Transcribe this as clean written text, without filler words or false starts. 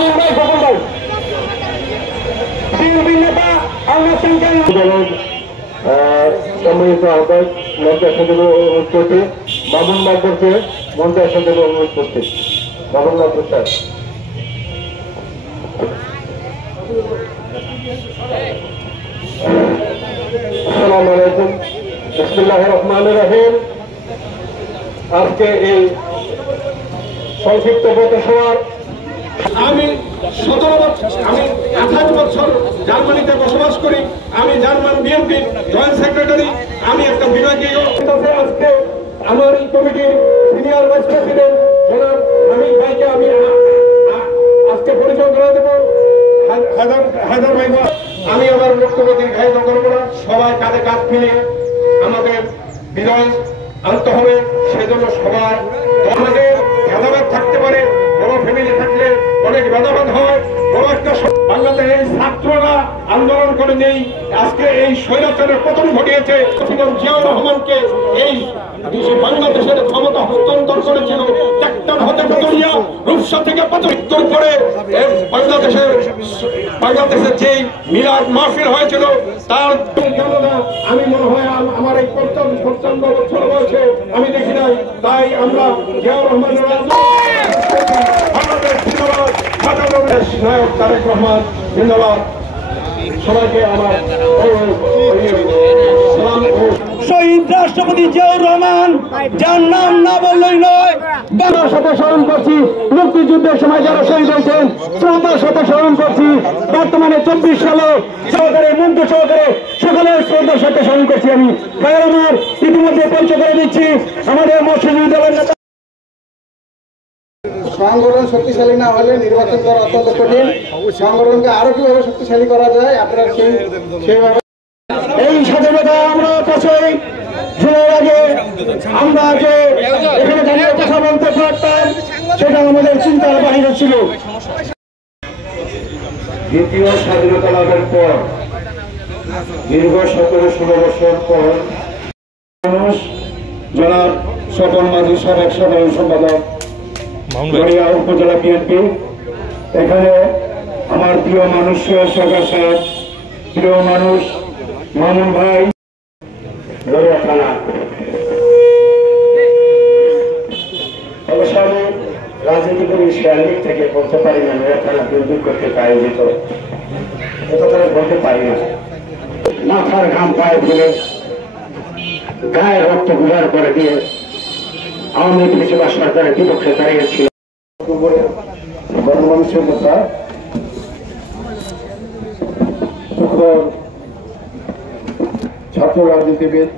মামুন ভাই, গোপন ভাই, বিএনপি নেতা সম্মানিত আহ্বায়ক মঞ্চে আসার জন্য অনুরোধ করছি। মামুন মাদবরকে মঞ্চে আসার জন্য অনুরোধ করছি। মামুন মাদবর স্যার। আসসালামু আলাইকুম, বিসমিল্লাহির রহমানির রহিম। আজকে এই সংক্ষিপ্ত পথসভার আমি 28 বছর জার্মানিতে বসবাস করি। আমি জার্মান বিএনপির জয়েন্ট সেক্রেটারি। আমি একটা বিভাগীয় আজকে আমার এই কমিটির সিনিয়র ভাইস প্রেসিডেন্ট জনাব হামিদ ভাইকে আমি আজকে পরিচয় করে দেব। হায়দার ভাই, আমি আমার বক্তব্য দীর্ঘায়িত করবো না। সবাই কাঁধে কাঁধ মিলিয়ে আমাদের বিজয় আনতে হবে। সেজন্য সবার আমাদের ভেদাভেদ থাকতে পারে, বড় ফ্যামিলি থাকলে অনেক ভেদাভেদ হয়। বড় একটা বাংলাদেশের ছাত্ররা আন্দোলন করে নেই, আজকে এই স্বৈরাচারের পতন ঘটিয়েছে। জিয়াউর রহমানকে এই বাংলাদেশের ক্ষমতা হস্তান্তর করেছিল ট্রাক্টর হতে পতনিয়া রূপসা থেকে পতন করে বাংলাদেশের যে মিলাদ মাহফিল হয়েছিল তার আমি মনে হয় আমার এই 55 বছর বয়সে আমি দেখি নাই। তাই আমরা জিয়াউর রহমানের নায়ক তারেক রহমান জিন্দাবাদ। সবাইকে আমার শহীদ রাষ্ট্রপতি জিয়াউর রহমান, যার নাম না বললেই নয়, বাবার সাথে স্মরণ করছি। মুক্তিযুদ্ধের সময় যারা শহীদ হয়েছেন শ্রদ্ধার সাথে স্মরণ করছি। বর্তমানে 24 সালে সহকারে মন্ত্রী সহকারে সকলের শ্রদ্ধার সাথে স্মরণ করছি। আমি ভাইয়ের আমার ইতিমধ্যে পরিচয় করে দিচ্ছি আমাদের মৎস্যজীবী দলের নেতা। সংগঠন শক্তিশালী না হলে নির্বাচন করা অত্যন্ত কঠিন। সংগঠনকে আরো কিভাবে শক্তিশালী করা যায় আপনারা সেইভাবে এই স্বাধীনতা আমরা পাচ্ছি। জুনের আগে আমরা যে এখানে দাঁড়িয়ে কথা বলতে পারতাম সেটা আমাদের চিন্তার বাহিরে ছিল। দ্বিতীয় স্বাধীনতা লাভের পর দীর্ঘ 17-16 বছর পর মানুষ জনাব স্বপন মাঝি সাবেক সাধারণ সম্পাদক গড়িয়া উপজেলা বিএনপি, এখানে আমার প্রিয় মানুষ সরকার সাহেব, প্রিয় মানুষ মামুন ভাই, গড়িয়া থানা। অবশ্য আমি রাজনীতি করি শেয়ারিং থেকে বলতে পারি না গড়িয়া থানা বিএনপি কর্তৃক আয়োজিত, এটা তারা বলতে পারি না। মাথার ঘাম পায়ে ফেলে গায়ে রক্ত গুজার করে দিয়ে আওয়ামী লীগ বা সরকারের বিপক্ষে দাঁড়িয়েছিল। গণমানুষের নেতা ছাত্র রাজনীতিবিদ